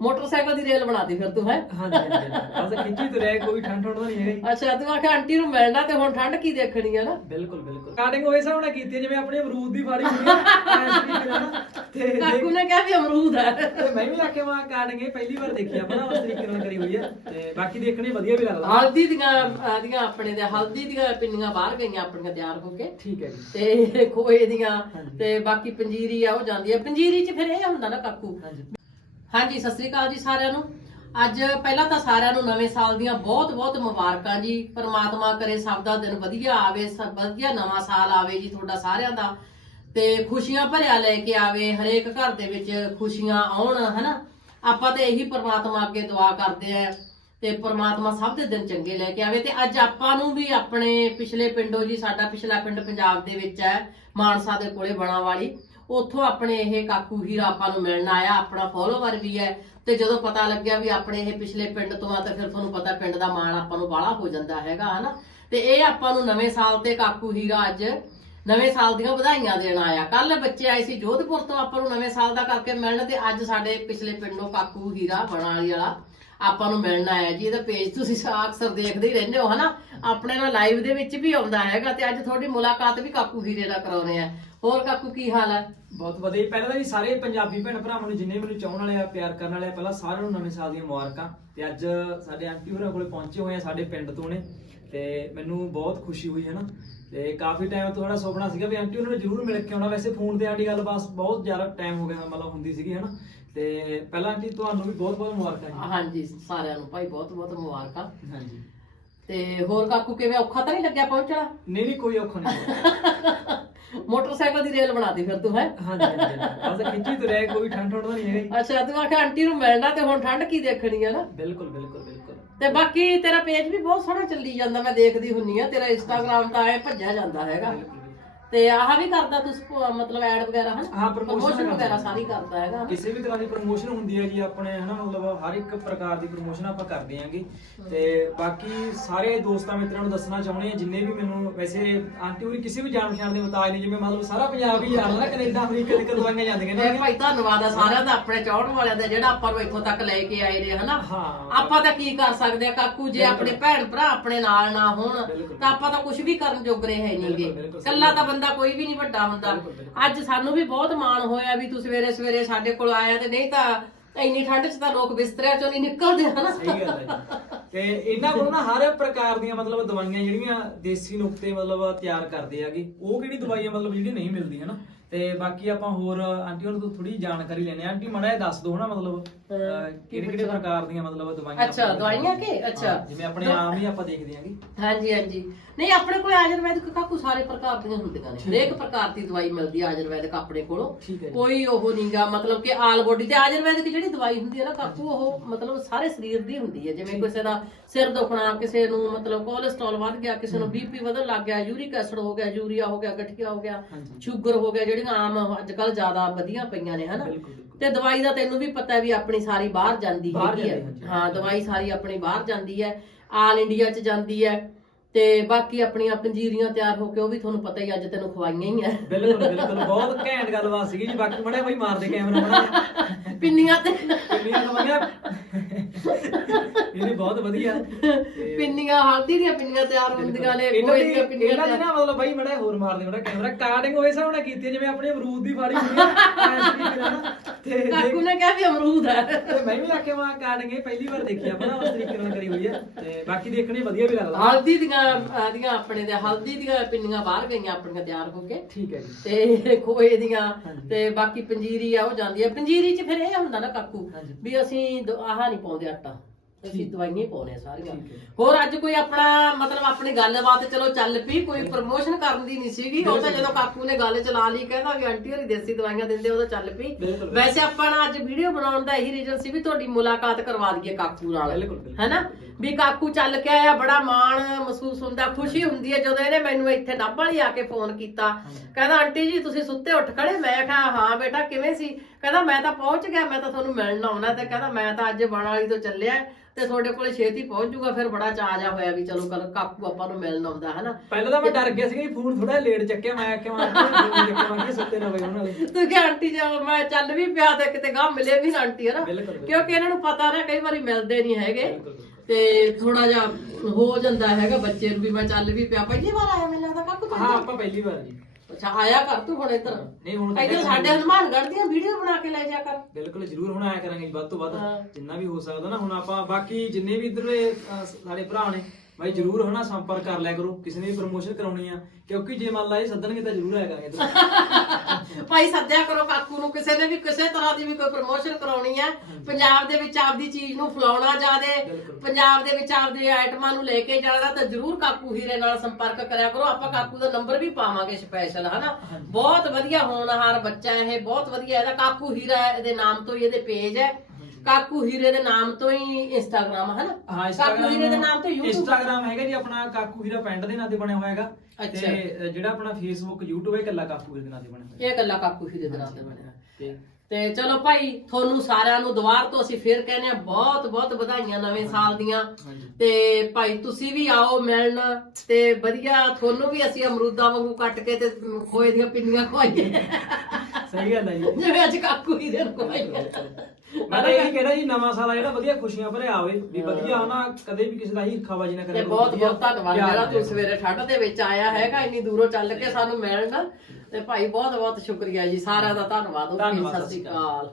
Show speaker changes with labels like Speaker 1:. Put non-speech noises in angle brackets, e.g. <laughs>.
Speaker 1: Motorcycle ਦੀ rail ਬਣਾਤੀ ਫਿਰ ਤੂੰ ਹੈ?
Speaker 2: ਹਾਂਜੀ ਹਾਂਜੀ ਬਸ ਖਿੱਚੀ ਤੁਰਿਆ ਕੋਈ ਠੰਡ ਠੰਡ ਦਾ ਨਹੀਂ ਹੈਗਾ। ਜੀ
Speaker 1: ਅੱਛਾ ਤੂੰ ਆਖਿਆ ਆਂਟੀ ਨੂੰ ਮਿਲਣਾ ਤੇ ਹੁਣ ਠੰਡ ਕੀ ਦੇਖਣੀ ਆ ਨਾ?
Speaker 2: ਬਿਲਕੁਲ ਬਿਲਕੁਲ। ਸਟਾਰਟਿੰਗ ਹੋਏ ਹਿਸਾਬ ਨਾਲ ਕੀਤੀ ਹੈ, ਜਿਵੇਂ ਆਪਣੇ ਅਮਰੂਦ ਦੀ ਫਾੜੀ ਹੁੰਦੀ ਹੈ ਐਂ ਤਰੀਕੇ ਨਾਲ ਨਾ। ਤੇ
Speaker 1: ਕਾਕੂ ਨੇ ਕਿਹਾ ਵੀ ਅਮਰੂਦ ਹੈ
Speaker 2: ਤੇ ਮੈਂ ਵੀ ਆਖਿਆ ਵਾ ਕਾਟਿੰਗ ਇਹ ਪਹਿਲੀ ਵਾਰ ਦੇਖੀ ਆਪਾਂ ਨਾ ਉਸ ਤਰੀਕੇ ਨਾਲ ਕਰੀ ਹੋਈ ਹੈ ਤੇ ਬਾਕੀ ਦੇਖਣੀ ਵਧੀਆ ਵੀ ਲੱਗਦਾ।
Speaker 1: ਹਲਦੀ ਦੀਆਂ ਆਦੀਆਂ ਆਪਣੇ ਦੇ ਹਲਦੀ ਦੀਆਂ ਪਿੰਨੀਆਂ ਬਾਹਰ ਗਈਆਂ ਆਪਣੀਆਂ ਤਿਆਰ ਹੋ ਕੇ।
Speaker 2: ਠੀਕ ਹੈ ਜੀ।
Speaker 1: ਤੇ ਖੋਏ ਦੀਆਂ
Speaker 2: ਹਾਂਜੀ।
Speaker 1: ਤੇ ਬਾਕੀ ਪੰਜੀਰੀ ਆ ਉਹ ਜਾਂਦੀ ਆ। ਪੰਜੀਰੀ 'ਚ ਫਿਰ ਇਹ ਹੁੰਦਾ ਨਾ ਕਾਕੂ
Speaker 2: ਹਾਂਜੀ।
Speaker 1: ਹਾਂਜੀ, ਸਤਿ ਸ੍ਰੀ ਅਕਾਲ ਜੀ ਸਾਰਿਆਂ ਨੂੰ। ਅੱਜ ਪਹਿਲਾਂ ਤਾਂ ਸਾਰਿਆਂ ਨੂੰ ਨਵੇਂ ਸਾਲ ਦੀਆਂ ਬਹੁਤ-ਬਹੁਤ ਮੁਬਾਰਕਾਂ ਜੀ। ਪਰਮਾਤਮਾ ਕਰੇ ਸਭ ਦਾ ਦਿਨ ਵਧੀਆ ਆਵੇ, ਸਭ ਵਧੀਆ ਨਵਾਂ ਸਾਲ ਆਵੇ ਜੀ ਤੁਹਾਡਾ ਸਾਰਿਆਂ ਦਾ। ਤੇ ਖੁਸ਼ੀਆਂ ਭਰਿਆ ਲੈ ਕੇ ਆਵੇ, ਹਰੇਕ ਘਰ ਦੇ ਵਿੱਚ ਖੁਸ਼ੀਆਂ ਆਉਣ, ਹਨਾ? ਆਪਾਂ ਤੇ ਇਹੀ ਪਰਮਾਤਮਾ ਅੱਗੇ ਦੁਆ ਕਰਦੇ ਆ ਤੇ ਪਰਮਾਤਮਾ ਸਭ ਦੇ ਦਿਨ ਚੰਗੇ ਲੈ ਕੇ ਆਵੇ। ਤੇ ਅੱਜ ਆਪਾਂ ਨੂੰ ਵੀ ਆਪਣੇ ਪਿਛਲੇ ਪਿੰਡੋਂ ਜੀ, ਸਾਡਾ ਪਿਛਲਾ ਪਿੰਡ ਪੰਜਾਬ ਦੇ ਵਿੱਚ ਹੈ, ਮਾਨਸਾ ਦੇ ਕੋਲੇ ਬਣਾ ਵਾਲੀ। ਉੱਥੋਂ ਆਪਣੇ ਇਹ ਕਾਕੂ ਹੀਰਾ ਆਪਾਂ ਨੂੰ ਮਿਲਣ ਆਇਆ, ਆਪਣਾ ਫੋਲੋਵਰ ਵੀ ਹੈ। ਤੇ ਜਦੋਂ ਪਤਾ ਲੱਗਿਆ ਵੀ ਆਪਣੇ ਇਹ ਪਿਛਲੇ ਪਿੰਡ ਤੋਂ ਆ, ਤਾਂ ਫਿਰ ਤੁਹਾਨੂੰ ਪਤਾ ਪਿੰਡ ਦਾ ਮਾਣ ਆਪਾਂ ਨੂੰ ਬਾਹਲਾ ਹੋ ਜਾਂਦਾ ਹੈਗਾ, ਹਨਾ? ਤੇ ਇਹ ਆਪਾਂ ਨੂੰ ਨਵੇਂ ਸਾਲ ਤੇ ਕਾਕੂ ਹੀਰਾ ਅੱਜ ਨਵੇਂ ਸਾਲ ਦੀਆਂ ਵਧਾਈਆਂ ਦੇਣ ਆਇਆ। ਕੱਲ ਬੱਚੇ ਆਏ ਸੀ ਜੋਧਪੁਰ ਤੋਂ ਆਪਾਂ ਨੂੰ ਨਵੇਂ ਸਾਲ ਦਾ ਕਰਕੇ ਮਿਲਣ, ਤੇ ਅੱਜ ਸਾਡੇ ਪਿਛਲੇ ਪਿੰਡੋਂ ਕਾਕੂ ਹੀਰਾ ਬਣਾਲੀ ਵਾਲਾ ਆਪਾਂ ਨੂੰ ਮਿਲਣ ਆਇਆ ਜੀ। ਇਹਦਾ ਪੇਜ ਤੁਸੀਂ ਅਕਸਰ ਦੇਖਦੇ ਹੀ ਰਹਿੰਦੇ ਹੋ, ਹਨਾ? ਆਪਣੇ ਨਾਲ ਲਾਈਵ ਦੇ ਵਿੱਚ ਵੀ ਆਉਂਦਾ ਹੈਗਾ, ਤੇ ਅੱਜ ਤੁਹਾਡੀ ਮੁਲਾਕਾਤ ਵੀ ਕਾਕੂ ਹੀਰੇ ਨਾਲ ਕਰਾਉਣੇ ਆ। ਹੋਰ ਕਾਕੂ, ਕੀ ਹਾਲ ਹੈ?
Speaker 2: ਬਹੁਤ ਵਧੀਆ। ਜੀ। ਪਹਿਲਾਂ ਤਾਂ ਜੀ ਸਾਰੇ ਪੰਜਾਬੀ ਭੈਣ ਭਰਾਵਾਂ ਨੂੰ ਜਿੰਨੇ ਮੈਨੂੰ ਚਾਹਣ ਵਾਲੇ ਆ ਪਿਆਰ ਕਰਨ ਵਾਲੇ ਆ ਪਹਿਲਾਂ ਸਾਰਿਆਂ ਨੂੰ ਨਵੇਂ ਸਾਲ ਦੀਆਂ ਮੁਬਾਰਕਾਂ। ਤੇ ਅੱਜ ਸਾਡੇ ਆਂਟੀ ਹੋਰਾਂ ਕੋਲੇ ਪਹੁੰਚੇ ਹੋਏ ਆ ਸਾਡੇ ਪਿੰਡ ਤੋਂ ਨੇ। ਤੇ ਮੈਨੂੰ ਬਹੁਤ ਖੁਸ਼ੀ ਹੋਈ ਹੈ ਨਾ? ਤੇ ਕਾਫੀ ਟਾਈਮ ਤੋਂ ਸਾਡਾ ਸੁਪਨਾ ਸੀਗਾ ਵੀ ਆਂਟੀ ਉਹਨਾਂ ਨੂੰ ਜ਼ਰੂਰ ਮਿਲ ਕੇ ਆਉਣਾ। ਵੈਸੇ ਫੋਨ ਤੇ ਆਂਟੀ ਗੱਲ ਬਸ ਬਹੁਤ ਜ਼ਿਆਦਾ ਟਾਈਮ ਹੋ ਗਿਆ ਮਤਲਬ ਹੁੰਦੀ ਸੀਗੀ ਹਨਾ ਤੇ ਪਹਿਲਾਂ ਆਂਟੀ ਤੁਹਾਨੂੰ ਵੀ ਬਹੁਤ ਬਹੁਤ ਮੁਬਾਰਕਾਂ ਜੀ।
Speaker 1: ਹਾਂਜੀ ਸਾਰਿਆਂ ਨੂੰ। ਭਾਈ ਬਹੁਤ ਬਹੁਤ ਮੁਬਾਰਕਾਂ।
Speaker 2: ਹਾਂਜੀ।
Speaker 1: ਤੇ ਹੋਰ ਕਾਕੂ ਕਿਵੇਂ ਔਖਾ ਤਾਂ ਨਹੀਂ ਲੱਗਿਆ ਪਹੁੰਚਣਾ?
Speaker 2: ਨਹੀਂ ਨਹੀਂ ਕੋਈ ਔਖਾ ਨਹੀਂ <laughs>
Speaker 1: ਮੋਟਰਸਾਈਕਲ ਦੀ ਰੇਲ ਬਣਾਤੀ ਫਿਰ ਤੂੰ ਹੈ?
Speaker 2: ਹਾਂਜੀ ਹਾਂਜੀ ਬਸ ਖਿੱਚੀ ਤੁਰਿਆ ਕੋਈ ਠੰਡ ਠੰਡ ਦਾ ਨਹੀਂ ਹੈਗਾ। ਜੀ
Speaker 1: ਅੱਛਾ ਤੂੰ ਆਖਿਆ ਆਂਟੀ ਨੂੰ ਮਿਲਣਾ ਤੇ ਹੁਣ ਠੰਡ ਕੀ ਦੇਖਣੀ ਆ ਨਾ?
Speaker 2: ਬਿਲਕੁਲ ਬਿਲਕੁਲ ਬਿਲਕੁਲ।
Speaker 1: ਤੇ ਬਾਕੀ ਤੇਰਾ ਪੇਜ ਵੀ ਬਹੁਤ ਸੋਹਣਾ ਚੱਲੀ ਜਾਂਦਾ ਮੈਂ ਦੇਖਦੀ ਹੁੰਨੀ ਆ ਤੇਰਾ ਇੰਸਟਾਗ੍ਰam ਤਾਂ ਐ ਭੱਜਿਆ ਜਾਂਦਾ ਹੈਗਾ। ਤੇ ਆਹ ਵੀ ਕਰਦਾ ਤੂੰ ਸਪ- ਮਤਲਬ ਐਡ ਵਗੈਰਾ ਹਨ
Speaker 2: ਹਾਂ, promotion
Speaker 1: ਵਗੈਰਾ। ਸਾਰੀ ਕਰਦਾ ਹੈਗਾ?
Speaker 2: ਕਿਸੇ ਵੀ ਤਰ੍ਹਾਂ ਦੀ ਪ੍ਰੋਮੋਸ਼ਨ ਹੁੰਦੀ ਹੈ ਜੀ ਆਪਣੇ ਹਨਾ ਮਤਲਬ ਹਰ ਇੱਕ ਪ੍ਰਕਾਰ ਦੀ ਪ੍ਰੋਮੋਸ਼ਨ ਆਪਾਂ ਕਰਦੇ ਆਂਗੇ ਤੇ ਬਾਕੀ ਸਾਰੇ ਦੋਸਤਾਂ ਮਿੱਤਰਾਂ ਨੂੰ ਦੱਸਣਾ ਚਾਹੁੰਦੇ ਆ ਜਿੰਨੇ ਵੀ ਮੈਨੂੰ ਵੈਸੇ ਆਂਟੀ ਹੋਰੀ ਕਿਸੇ ਵੀ ਜਾਣ ਪਛਾਣ ਦੇ ਮੁਤਾਜ ਨਹੀਂ ਜਿਵੇਂ ਮਤਲਬ ਸਾਰਾ ਪੰਜਾਬ ਹੀ ਜਾਣਦਾ ਨਾ ਕੈਨੇਡਾ ਅਮਰੀਕਾ ਤੱਕ ਦਵਾਈਆਂ ਜਾਂਦੀਆਂ ਨੇ
Speaker 1: ਭਾਈ ਧੰਨਵਾਦ ਆ ਸਾਰਿਆਂ ਦਾ ਆਪਣੇ ਚਾਹਣ ਵਾਲਿਆਂ ਦਾ ਜਿਹੜਾ ਆਪਾਂ ਨੂੰ ਇੱਥੋਂ ਤੱਕ ਲੈ ਕੇ ਆਏ ਨੇ ਹਨਾ
Speaker 2: ਹਾਂ
Speaker 1: ਆਪਾਂ ਤਾਂ ਕੀ ਕਰ ਸਕਦੇ ਆ ਕਾਕੂ ਜੇ ਆਪਣੇ ਭੈਣ ਭਰਾ ਆਪਣੇ ਨਾਲ ਨਾ ਹੋਣ। ਤਾਂ ਆਪਾਂ ਤਾਂ ਕੁਝ ਵੀ ਕਰਨ ਜੋਗਰੇ ਹੈ ਨਹੀਂਗੇ ਕੱਲਾ ਤਾਂ। ਬੰਦਾ ਕੋਈ ਵੀ ਨਹੀਂ ਵੱਡਾ ਹੁੰਦਾ। ਅੱਜ ਸਾਨੂੰ ਵੀ ਬਹੁਤ ਮਾਣ ਹੋਇਆ ਵੀ ਤੂੰ ਸਵੇਰੇ ਸਵੇਰੇ ਸਾਡੇ ਕੋਲ ਆਇਆ ਤੇ ਨਹੀਂ ਤਾਂ ਇੰਨੀ ਠੰਡ 'ਚ ਤਾਂ ਲੋਕ ਬਿਸਤਰਿਆਂ 'ਚੋਂ ਨਹੀਂ ਨਿਕਲਦੇ ਹਨਾ।
Speaker 2: ਸਹੀ ਗੱਲ ਹੈ ਜੀ। ਤੇ ਇਹਨਾਂ ਕੋਲ ਨਾ ਹਰ ਪ੍ਰਕਾਰ ਦੀਆਂ ਮਤਲਬ ਦਵਾਈਆਂ ਜਿਹੜੀਆਂ ਦੇਸੀ ਨੁਕਤੇ ਮਤਲਬ ਤਿਆਰ ਕਰਦੇ ਆਗੇ ਉਹ ਕਿਹੜੀ ਦਵਾਈਆਂ ਮਤਲਬ ਜਿਹੜੀ ਨਹੀਂ ਮਿਲਦੀ ਹਨਾ ਤੇ ਬਾਕੀ ਆਪਾਂ ਹੋਰ ਆਂਟੀ ਉਹਨਾਂ ਤੋਂ ਥੋੜੀ ਜਾਣਕਾਰੀ ਲੈਣੇ ਆਂਟੀ ਮੜਾ ਜਿਹਾ ਦੱਸ ਦੋ ਹਨਾ ਮਤਲਬ ਕਿਹੜੇ ਕਿਹੜੇ? ਪ੍ਰਕਾਰ ਦੀਆਂ ਮਤਲਬ ਦਵਾਈਆਂ
Speaker 1: ਅੱਛਾ, ਦਵਾਈਆਂ ਕਿ? ਅੱਛਾ।
Speaker 2: ਜਿਵੇਂ ਆਪਣੇ ਆਮ ਹੀ ਆਪਾਂ ਦੇਖਦੇ ਆਂਗੇ
Speaker 1: ਹਾਂਜੀ ਹਾਂਜੀ ਨਹੀਂ ਆਪਣੇ ਕੋਲ ਆਯੁਰਵੈਦਿਕ ਕਾਕੂ ਸਾਰੇ ਪ੍ਰਕਾਰ ਦੀਆਂ ਹੁੰਦੀਆਂ ਨੇ ਹਰੇਕ। ਪ੍ਰਕਾਰ ਦੀ ਦਵਾਈ ਮਿਲਦੀ ਹੈ ਆਯੁਰਵੈਦਿਕ ਆਪਣੇ ਕੋਲੋਂ। ਕੋਈ ਉਹ ਨਹੀਂਗਾ ਮਤਲਬ ਕਿ ਆਲ ਬੋਡੀ ਤੇ ਆਯੁਰਵੈਦਿਕ ਜਿਹੜੀ ਦਵਾਈ ਹੁੰਦੀ ਹੈ ਨਾ ਕਾਕੂ ਉਹ ਮਤਲਬ ਸਾਰੇ ਸਰੀਰ ਦੀ ਹੁੰਦੀ ਹੈ ਜਿਵੇਂ ਕਿਸੇ ਦਾ ਸਿਰ ਦੁਖਣਾ ਕਿਸੇ ਨੂੰ ਮਤਲਬ ਕੋਲੇਸਟ੍ਰੋਲ ਵੱਧ ਗਿਆ ਕਿਸੇ ਨੂੰ ਬੀਪੀ ਵਧਣ ਲੱਗ ਗਿਆ ਯੂਰਿਕ ਐਸਿਡ ਹੋ ਗਿਆ ਯੂਰੀਆ ਹੋ ਗਿਆ ਗਠੀਆ ਹੋ ਗਿਆ ਸ਼ੂਗਰ ਹੋ ਗਿਆ ਜਿਹੜੀਆਂ ਆਮ ਅੱਜ ਕੱਲ ਜ਼ਿਆਦਾ ਵਧੀਆਂ ਪਈਆਂ ਨੇ ਹਨਾ?
Speaker 2: ਬਿਲਕੁਲ ਬਿਲਕੁਲ।
Speaker 1: ਤੇ ਦਵਾਈ ਦਾ ਤੈਨੂੰ ਵੀ ਪਤਾ ਹੈ ਵੀ ਆਪਣੀ ਸਾਰੀ ਬਾਹਰ ਜਾਂਦੀ
Speaker 2: ਬਾਹਰ
Speaker 1: ਹੈਗੀ ਹੈ।
Speaker 2: ਜਾਂਦੀ ਹੈ,
Speaker 1: ਹਾਂ ਦਵਾਈ ਸਾਰੀ ਆਪਣੀ ਬਾਹਰ ਜਾਂਦੀ ਹੈ ਆਲ ਇੰਡੀਆ ਚ ਜਾਂਦੀ ਹੈ ਤੇ ਬਾਕੀ ਆਪਣੀਆਂ ਪੰਜੀਰੀਆਂ ਤਿਆਰ ਹੋ ਕੇ ਉਹ ਵੀ ਤੁਹਾਨੂੰ ਪਤਾ ਹੀ ਅੱਜ ਤੈਨੂੰ ਖਵਾਈਆਂ ਹੀ ਆ
Speaker 2: ਬਿਲਕੁਲ ਬਿਲਕੁਲ ਬਹੁਤ ਘੈਂਟ ਗੱਲਬਾਤ ਸੀਗੀ ਜੀ ਬਾਕੀ ਮੜਾ ਭਾਈ ਮਾਰਦੇ ਕੈਮਰਾ
Speaker 1: ਪਿੰਨੀਆਂ ਤੇ
Speaker 2: ਕਿੰਨੀਆਂ ਦਵਾਈਆਂ ਇਹਨੇ ਬਹੁਤ ਵਧੀਆ ਤੇ
Speaker 1: ਪਿੰਨੀਆਂ ਹਲਦੀ ਦੀਆਂ ਪਿੰਨੀਆਂ ਤਿਆਰ ਹੁੰਦੀਆਂ ਨੇ
Speaker 2: ਇਹਨਾਂ
Speaker 1: ਕੋਈ
Speaker 2: ਦੀ
Speaker 1: ਦੀਆਂ ਪਿੰਨੀਆਂ
Speaker 2: ਇਹਨਾਂ ਦੀ
Speaker 1: ਤਿਆਰ-
Speaker 2: ਨਾ ਮਤਲਬ ਬਾਈ ਮੜਾ ਹੋਰ ਮਾਰਦੇ ਮੜਾ ਕੈਮਰਾ ਕਾਰਡਿੰਗ ਹੋਏ ਹਿਸਾਬ ਨਾਲ ਕੀਤੀ ਹੈ, ਜਿਵੇਂ ਆਪਣੇ ਅਮਰੂਦ ਦੀ ਫਾੜੀ ਹੁੰਦੀ ਹੈ ਨਾ। ਤੇ
Speaker 1: ਕਾਕੂ ਨੇ ਕਿਹਾ ਵੀ ਅਮਰੂਦ ਹੈ।
Speaker 2: ਤੇ ਮੈਂ ਵੀ ਆਖਿਆ ਵਾ ਕਾਰਡਿੰਗ ਇਹ ਪਹਿਲੀ ਵਾਰ ਦੇਖੀ ਆਪਾਂ ਨਾ ਉਸ ਤਰੀਕੇ ਨਾਲ ਕਰੀ ਹੋਈ ਹੈ। ਤੇ ਬਾਕੀ ਦੇਖਣੀ ਵਧੀਆ ਵੀ ਲੱਗਦਾ।
Speaker 1: ਹਲਦੀ ਦੀਆਂ ਆਦੀਆਂ ਆਪਣੇ ਦੇ ਹਲਦੀ ਦੀਆਂ ਪਿੰਨੀਆਂ ਬਾਹਰ ਗਈਆਂ ਆਪਣੀਆਂ ਤਿਆਰ ਹੋ ਕੇ।
Speaker 2: ਠੀਕ ਹੈ ਜੀ।
Speaker 1: ਤੇ <laughs> ਖੋਏ ਦੀਆਂ
Speaker 2: ਹਾਂਜੀ।
Speaker 1: ਤੇ ਬਾਕੀ ਪੰਜੀਰੀ ਆ ਉਹ ਜਾਂਦੀ ਹੈ। ਪੰਜੀਰੀ 'ਚ ਫਿਰ ਇਹ ਹੁੰਦਾ ਨਾ ਕਾਕੂ
Speaker 2: ਹਾਂਜੀ।
Speaker 1: ਵੀ ਅਸੀਂ ਦ- ਆਹ ਨਹੀਂ ਪਾਉਂਦੇ ਆਟਾ ਅਸੀਂ। ਦਵਾਈਆਂ ਹੀ ਪਾਉਨੇ ਸਾਰੀਆਂ। ਹੋਰ ਅੱਜ ਕੋਈ ਆਪਣਾ ਮਤਲਬ ਆਪਣੀ ਗੱਲਬਾਤ ਚਲੋ ਚੱਲ ਪਈ ਕੋਈ ਪ੍ਰਮੋਸ਼ਨ ਕਰਨ ਦੀ ਨਹੀਂ ਸੀਗੀ ਉਹ ਤਾਂ ਜਦੋਂ ਕਾਕੂ ਨੇ ਗੱਲ ਚਲਾ ਲਈ ਕਹਿੰਦਾ ਵੀ ਆਂਟੀ ਹੋਰੀ ਦੇਸੀ ਦਵਾਈਆਂ ਦਿੰਦੇ ਉਹ ਤਾਂ ਚੱਲ ਪਈ। ਵੈਸੇ ਆਪਾਂ ਅੱਜ ਵੀਡੀਓ ਬਣਾਉਣ ਦਾ ਇਹੀ ਰੀਜ਼ਨ ਸੀ ਵੀ ਤੁਹਾਡੀ ਮੁਲਾਕਾਤ ਕਰਵਾ ਦਈਏ ਕਾਕੂ ਨਾਲ ਹੈਨਾ। ਵੀ ਕਾਕੂ ਚੱਲ ਕੇ ਆਇਆ ਬੜਾ ਮਾਣ ਮਹਿਸੂਸ ਹੁੰਦਾ ਖੁਸ਼ੀ ਹੁੰਦੀ ਹੈ ਜਦੋਂ ਇਹਨੇ ਮੈਨੂੰ ਇੱਥੇ ਨਾਭਾ ਆ ਕੇ ਫੋਨ ਕੀਤਾ। ਕਹਿੰਦਾ ਆਂਟੀ ਜੀ ਤੁਸੀਂ ਸੁੱਤੇ ਉੱਠ ਖੜੇ? ਮੈਂ ਕਿਹਾ ਹਾਂ ਬੇਟਾ ਕਿਵੇਂ ਸੀ? ਕਹਿੰਦਾ ਮੈਂ ਤਾਂ ਪਹੁੰਚ ਗਿਆ ਮੈਂ ਤਾਂ ਤੁਹਾਨੂੰ ਮਿਲਣ ਆਉਣਾ ਤੇ ਕਹਿੰਦਾ ਮੈਂ ਤਾਂ ਅੱਜ ਬਣ ਵਾਲੀ ਤੋਂ ਚੱਲਿਆ ਤੇ ਤੁਹਾਡੇ ਕੋਲੇ ਛੇਤੀ ਪਹੁੰਚ ਜੂਗਾ ਫਿਰ ਬੜਾ ਚਾਅ ਜਾ ਹੋਇਆ ਵੀ ਚਲੋ ਕੱਲ ਕਾਕੂ ਆਪਾਂ ਨੂੰ ਮਿਲਣ ਆਉਂਦਾ ਹਨਾ?
Speaker 2: ਪਹਿਲਾਂ ਤਾਂ ਮੈਂ ਡਰ ਗਿਆ ਸੀਗਾ ਕਿ ਫੋਨ ਥੋੜਾ ਲੇਟ ਚੱਕਿਆ ਮੈਂ ਆਖਿਆ ਮੈਂ ਚੱਕਿਆ ਮੈਂ ਸੁੱਤੇ ਨਾ ਪਏ ਉਹਨਾਂ ਵਾਲੇ
Speaker 1: ਤੂੰ ਕਿ ਆਂਟੀ ਜੀ ਮੈਂ ਚੱਲ ਵੀ ਪਿਆ ਤੇ ਕਿਤੇ ਗਾਹ ਮਿਲੇ ਵੀ ਨਾ ਆਂਟੀ ਹਨਾ। ਕਿਉਂਕਿ ਇਹਨਾਂ ਨੂੰ ਪਤਾ ਨਾ ਕਈ ਵਾਰੀ ਮਿਲਦੇ ਨਹੀਂ ਹੈਗੇ। ਤੇ ਥੋੜਾ ਜਿਹਾ ਹੋ ਜਾਂਦਾ ਹੈਗਾ ਬੱਚੇ ਨੂੰ ਵੀ ਮੈਂ ਚੱਲ ਵੀ ਪਿਆ। ਪਹਿਲੀ ਵਾਰ ਆਇਆ ਮੈਨੂੰ ਲੱਗਦਾ ਕਾਕੂ
Speaker 2: ਹਾਂ ਆਪਾਂ ਪਹਿਲੀ ਵਾਰ ਜੀ।
Speaker 1: ਅੱਛਾ ਆਇਆ ਕਰ ਤੂੰ ਹੁਣ ਇੱਧਰ?
Speaker 2: ਨਹੀਂ ਹੁਣ
Speaker 1: ਇੱਧਰ ਸਾਡੇ ਹਨੂਮਾਨਗੜ੍ਹ ਦੀਆਂ ਵੀਡੀਓ ਬਣਾ ਕੇ ਲੈ ਜਾ ਕਰ।
Speaker 2: ਬਿਲਕੁਲ ਜ਼ਰੂਰ ਹੁਣ ਆਇਆ ਕਰਾਂਗੇ ਜੀ ਵੱਧ ਤੋਂ ਵੱਧ। ਜਿੰਨਾ ਵੀ ਹੋ ਸਕਦਾ ਨਾ ਹੁਣ ਆਪਾਂ ਬਾਕੀ ਜਿੰਨੇ ਵੀ ਇਧਰਲੇ ਸਾਡੇ ਭਰਾ ਨੇ ਬਾਈ ਜ਼ਰੂਰ ਹਨਾ ਸੰਪਰਕ ਕਰ ਲਿਆ ਕਰੋ ਕਿਸੇ ਨੇ ਵੀ ਪ੍ਰਮੋਸ਼ਨ ਕਰਾਉਣੀ ਆ ਕਿਉਂਕਿ ਜੇ ਮੰਨ ਲਾ ਇਹ ਸੱਦਣਗੇ ਤਾਂ ਜ਼ਰੂਰ ਆਇਆ ਕਰਾਂਗੇ ਇੱਧਰ <laughs>
Speaker 1: ਭਾਈ ਸੱਦਿਆ ਕਰੋ ਕਾਕੂ ਨੂੰ ਕਿਸੇ ਨੇ ਵੀ ਕਿਸੇ ਤਰ੍ਹਾਂ ਦੀ ਵੀ ਕੋਈ ਪ੍ਰਮੋਸ਼ਨ ਕਰਾਉਣੀ ਹੈ ਪੰਜਾਬ ਦੇ ਵਿੱਚ ਆਪਦੀ ਚੀਜ਼ ਨੂੰ ਫਲਾਉਣਾ ਜਾਦੇ
Speaker 2: ਬਿਲਕੁਲ।
Speaker 1: ਪੰਜਾਬ ਦੇ ਵਿੱਚ ਆਪਦੀ ਆਈਟਮਾਂ ਨੂੰ ਲੈ ਕੇ ਜਾਣਾ ਤਾਂ ਜਰੂਰ ਕਾਕੂ ਹੀਰੇ ਨਾਲ ਸੰਪਰਕ ਕਰਿਆ ਕਰੋ ਆਪਾਂ ਕਾਕੂ ਦਾ ਨੰਬਰ ਵੀ ਪਾਵਾਂਗੇ ਸਪੈਸ਼ਲ ਹਨਾ? ਬਹੁਤ ਵਧੀਆ ਹੋਣਹਾਰ ਬੱਚਾ ਇਹ ਬਹੁਤ ਵਧੀਆ ਇਹਦਾ ਕਾਕੂ ਹੀਰਾ ਇਹਦੇ ਨਾਮ ਤੋਂ ਹੀ ਇਹਦੇ ਪੇਜ ਹੈ। ਕਾਕੂ ਹੀਰੇ ਦੇ ਨਾਮ ਤੋਂ ਹੀ ਇੰਸਟਾਗ੍ਰam ਹਨਾ?
Speaker 2: ਹਾਂ
Speaker 1: ਕਾਕੂ ਹੀਰੇ ਦੇ ਨਾਮ ਤੋਂ YouTube
Speaker 2: ਇੰਸਟਾਗ੍ਰam ਹੈਗਾ ਜੀ ਆਪਣਾ ਕਾਕੂ ਹੀਰਾ ਪਿੰਡ ਦੇ ਨਾਂ ਤੇ ਬਣਿਆ ਹੋਇਆ ਹੈਗਾ।
Speaker 1: ਅੱਛਾ।
Speaker 2: ਤੇ ਜਿਹੜਾ ਆਪਣਾ ਫੇਸਬੁੱਕ YouTube ਹੈ ਇਕੱਲਾ ਕਾਕੂ ਹੀਰੇ ਦੇ ਨਾਂ ਤੇ ਬਣਿਆ ਹੋਇਆ।
Speaker 1: ਇਹ ਗੱਲਾਂ ਕਾਕੂ ਹੀਰੇ ਦੇ ਨਾਮ ਤੇ ਬਣਿਆ।
Speaker 2: ਤੇ
Speaker 1: ਤੇ ਚਲੋ ਭਾਈ ਤੁਹਾਨੂੰ ਸਾਰਿਆਂ ਨੂੰ ਦੁਬਾਰ ਤੋਂ ਅਸੀਂ ਫੇਰ ਕਹਿੰਦੇ ਆ ਬਹੁਤ ਬਹੁਤ ਵਧਾਈਆਂ ਨਵੇਂ ਸਾਲ ਦੀਆਂ।
Speaker 2: ਹਾਂਜੀ।
Speaker 1: ਤੇ ਭਾਈ ਤੁਸੀਂ ਵੀ ਆਓ ਮਿਲਣ ਤੇ ਵਧੀਆ ਤੁਹਾਨੂੰ ਵੀ ਅਸੀਂ ਅਮਰੂਦਾਂ ਵਾਂਗੂ ਕੱਟ ਕੇ ਤੇ ਖੋਏ ਦੀਆਂ ਪਿੰਨੀਆਂ ਖਵਾਈਏ।
Speaker 2: ਸਹੀ ਗੱਲ ਹੈ ਜੀ।
Speaker 1: ਜਿਵੇਂ ਅੱਜ ਕਾਕੂ ਹੀ ਦੇ ਖਵਾਈਏ।
Speaker 2: ਮੈਂ ਤਾਂ ਇਹੀ ਕਹਿਣਾ ਜੀ ਨਵਾਂ ਸਾਲ ਆ ਜਿਹੜਾ ਵਧੀਆ ਖੁਸ਼ੀਆਂ ਭਰਿਆ ਆਵੇ ਵੀ ਵਧੀਆ ਹਨਾ ਕਦੇ ਵੀ ਕਿਸੇ ਦਾ ਈਰਖਾਬਾਜੀ ਨਾ
Speaker 1: ਤੇ
Speaker 2: ਕਰੇ
Speaker 1: ਬਹੁਤ ਬਹੁਤ ਧੰਨਵਾਦ ਜਿਹੜਾ ਤੂੰ ਸਵੇਰੇ ਠੰਡ ਦੇ ਵਿੱਚ ਆਇਆ ਹੈਗਾ ਇੰਨੀ ਦੂਰੋਂ ਚੱਲ ਕੇ ਸਾਨੂੰ ਮਿਲਣ। ਤੇ ਭਾਈ ਬਹੁਤ ਬਹੁਤ ਸ਼ੁਕਰੀਆ ਜੀ ਸਾਰਿਆਂ ਦਾ ਧੰਨਵਾਦ। ਓਕੇ
Speaker 2: ਧੰਨਵਾਦ,
Speaker 1: ਸਤਿ ਸ਼੍ਰੀ ਅਕਾਲ।